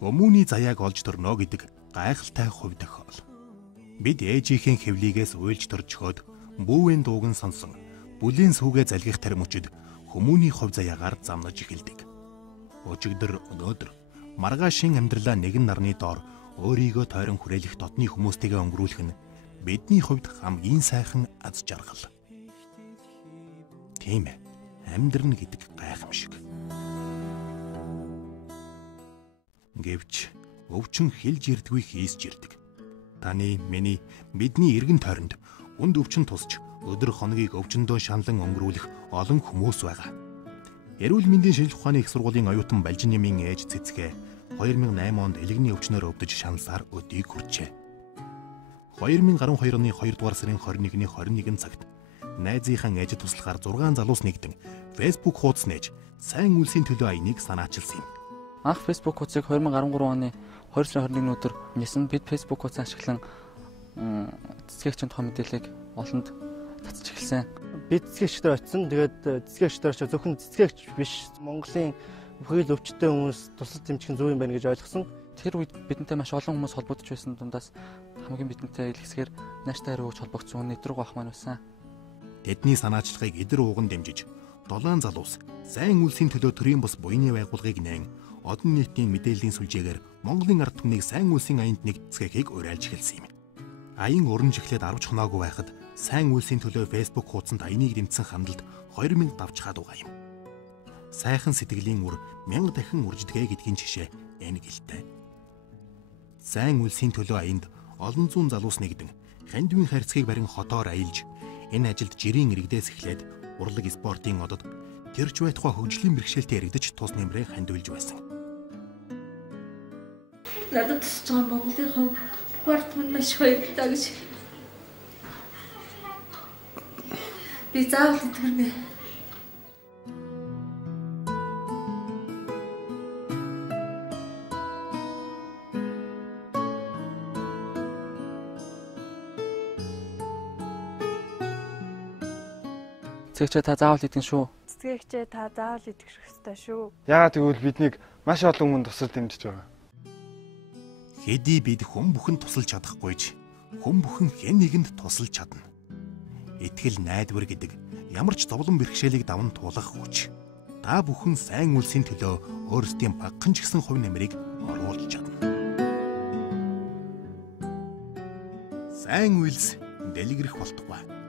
Хүмүүний заяаг олж төрнө гэдэг гайхалтай хувь тохиол. Бид ээжийнхээ хэвлийгээс уйлж төржхөөд бүүвэн дууг нь сонсон бүлийн сүгэ залгих таримчид хүмүүний хувь заяагаар замнаж эхэлдэг. Өчигдөр өнөөдөр маргаашийн амьдралаа нэгэн нарны доор өөрийгөө тойрон хүрээлэх дотны хүмүүстэйгээ өнгөрүүлэх нь бидний хувьд хамгийн сайхан аз жаргал. Тийм ээ, амьдрна гэдэг гайхамшиг. Гэвч өвчин хэлж ирдгүй хийсж ирдэг. Таны, миний, бидний эргэн тойронд үнд өвчин тусч өдөр хоногийг өвчнөдөө шаналн өнгөрүүлэх олон хүмүүс байгаа. Эрүүл мэндийн шинжилгээ ухааны их сургуулийн оюутан Балжин нэмийн ээж Цэцгээ 2008 онд элэгний өвчнөөр өвдөж шаналсаар өдийг хүрчээ. 2012 оны 2 дугаар сарын 21-ний 21 цагт найзынхаа ээж туслахаар 6 залуус нэгдэн Facebook хуудас нээж сайн үйлсийн төлөө аяныг санаачилсан юм. Анх Facebook хуудсыг 2013 оны 2 сарын 21-ний өдөр нисэн бид Facebook хуудас ашиглан цэцгэгчийн тухай мэдээллийг олонд татж эхэлсэн. Би цэцгэгчдэр очсон. Тэгээд цэцгэгчдэр очиж зөвхөн цэцгэгч биш, Монголын бүхэл өвчтөе хүмүүс тусал дэмжих зөв юм байна гэж ойлгосон. Тэр үед бидэнтэй маш олон хүмүүс холбогдож байсан дундаас хамгийн бидэнтэй илгэсгээр нааштай хариу өгч холбогдсон нэвтрэг ах маань байсан. Тэдний санаачлагыг эдэр ууган дэмжиж, долоон залуус сайн үйлсийн төлөө төрийн бус буйны байгууллагыг нээн одон нийтийн мэдээллийн сүлжээгээр Монголын ард түмнийг сайн үйлсийн аянд нэгтгэхийг уриалж эхэлсэн юм. Аян уран жихлээд 10 хоноогүй байхад сайн үйлсийн төлөө Facebook хуудсанд аяныг дэмжсэн хандлт 2000 давчхаад байгаа юм. Сайхан сэтгэлийн үр 1000 дахин үрждэгэ гэдгийн жишээ энэ гэлтэй. Сайн үйлсийн төлөө аянд олон зуун залуус нэгдэн хандивын харьцгийг барин хотоор аялж энэ ажилд жирийн иргэдээс эхлээд урлаг спортын одод тэрч байтугай хөгжлийн бэрхшээлтэй яригдаж тус нэмрээ хандивлж байсан. Надад ч Монголын хувь спорт маш баяртай гэж. Би заавал итгэрнэ. Цэцгэгчээ та заавал итгэн шүү. Цэцгэгчээ та заавал итгэх ёстой шүү. Яагаад гэвэл биднийг маш олон хүн тусал дэмжиж байгаа. Хэдий бид хүн бүхэн тусалж чадахгүйч хүн бүхэн хэн нэгэнд тусалж чадна. Итгэл найдвар гэдэг ямар ч зовлон бэрхшээлийг даван туулах хүч. Та бүхэн сайн үйлсийн төлөө өөрсдийн багхан ч гэсэн хувь нэмрийг оруулж чадна. Сайн үйлс дэлгэрэх болтугай.